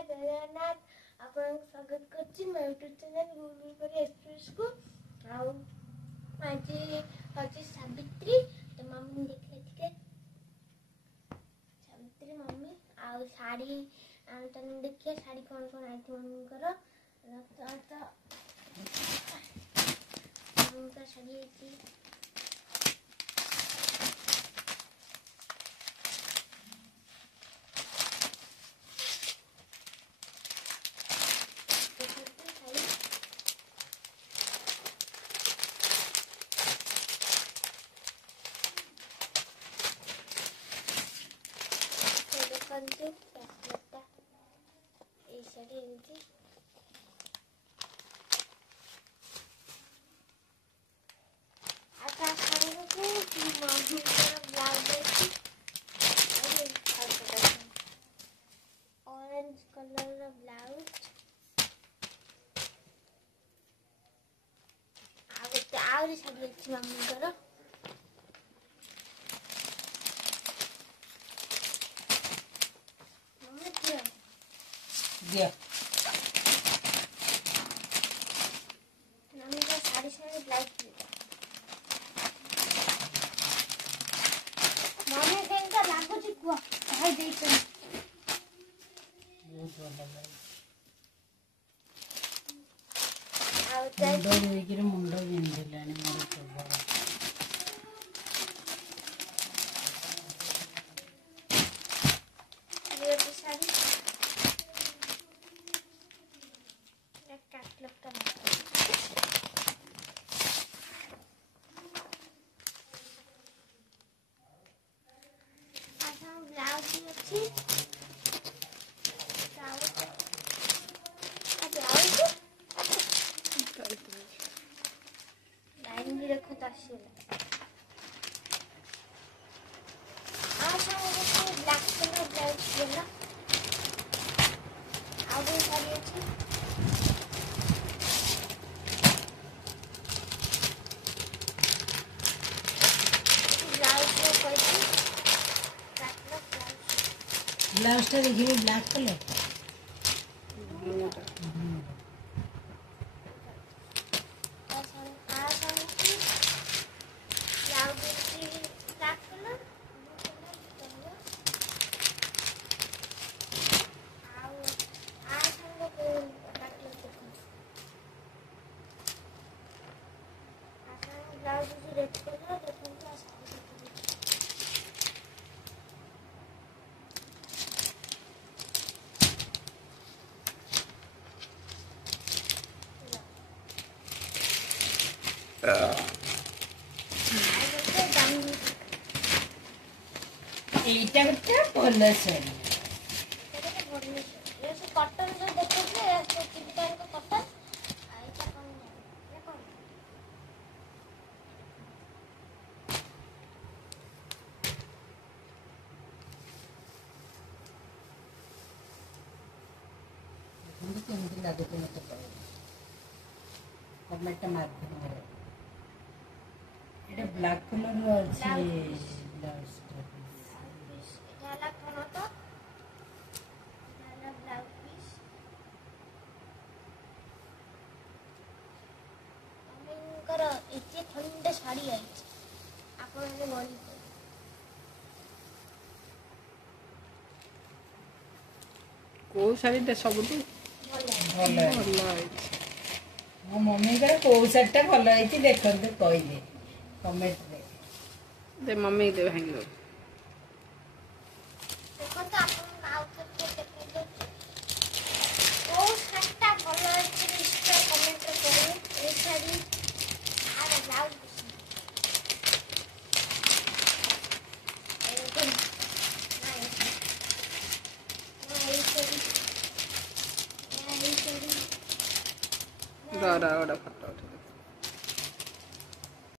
जगन्नाथ आपन स्वागत करछि मैं यूट्यूब चैनल गुलगुल परी एक्सप्रेस को आउ आज अछि सावित्री तो मम्मी देखे ठीक सावित्री मम्मी आउ साड़ी तन देखिए साड़ी कौन कौन आई थी मम्मी करो तो मम्मी का साड़ी थी कंजू लगता ये साड़ी एमती आता साड़ी को मम्मी का ब्लाउज है ऑरेंज कलर रा ब्लाउज आउरी साड़ी अच्छी मम्मी करो दिया मम्मी का साड़ी साड़ी ब्लाउज मम्मी केनका लागो छी कुआ भाई देख बहुत वाला आउ मुंडो देकिरे मुंडो बिंदिलानी मोर प्रभु ये साड़ी लगता है अच्छा ब्लाउज भी अच्छी लाइन भी रखो ताशी अच्छा मुझे ब्लैक कलर ब्लाउज देना आगे साड़ी अच्छी ब्लाउज टा देखिए ब्लैक कलर এইটা হচ্ছে পলা শাড়ি ये से कॉटन जो देखो से ऐसे चिकन को कॉटन आइटा कौन ये कौन देखो केमती लाଗୁଛି ମତେ କହିବ କମେଣ୍ଟ ମାଧ୍ୟମରେ এটা ব্ল্যাক কলর আছে ব্লাউজ जाला कौन तो जाला ब्लाउज पीस मम्मी कर इतने खंड साड़ी आई आपन ने बोली को साड़ी दे सब तो ଭଲ ଭଲ ମୋ ମମ୍ମିଙ୍କର କୋଉ ଶାଢ଼ୀଟା ଭଲ ହେଇଛି ଦେଖନ୍ତୁ କହିଲେ କମେଣ୍ଟରେ दे मम्मी दे भांगी दो देखो तो आपन नाउ करके देखे दो ओ साड़ीटा भलो अछि इसका कमेंट करो ए साड़ी आ ब्लाउज रा रा फोटो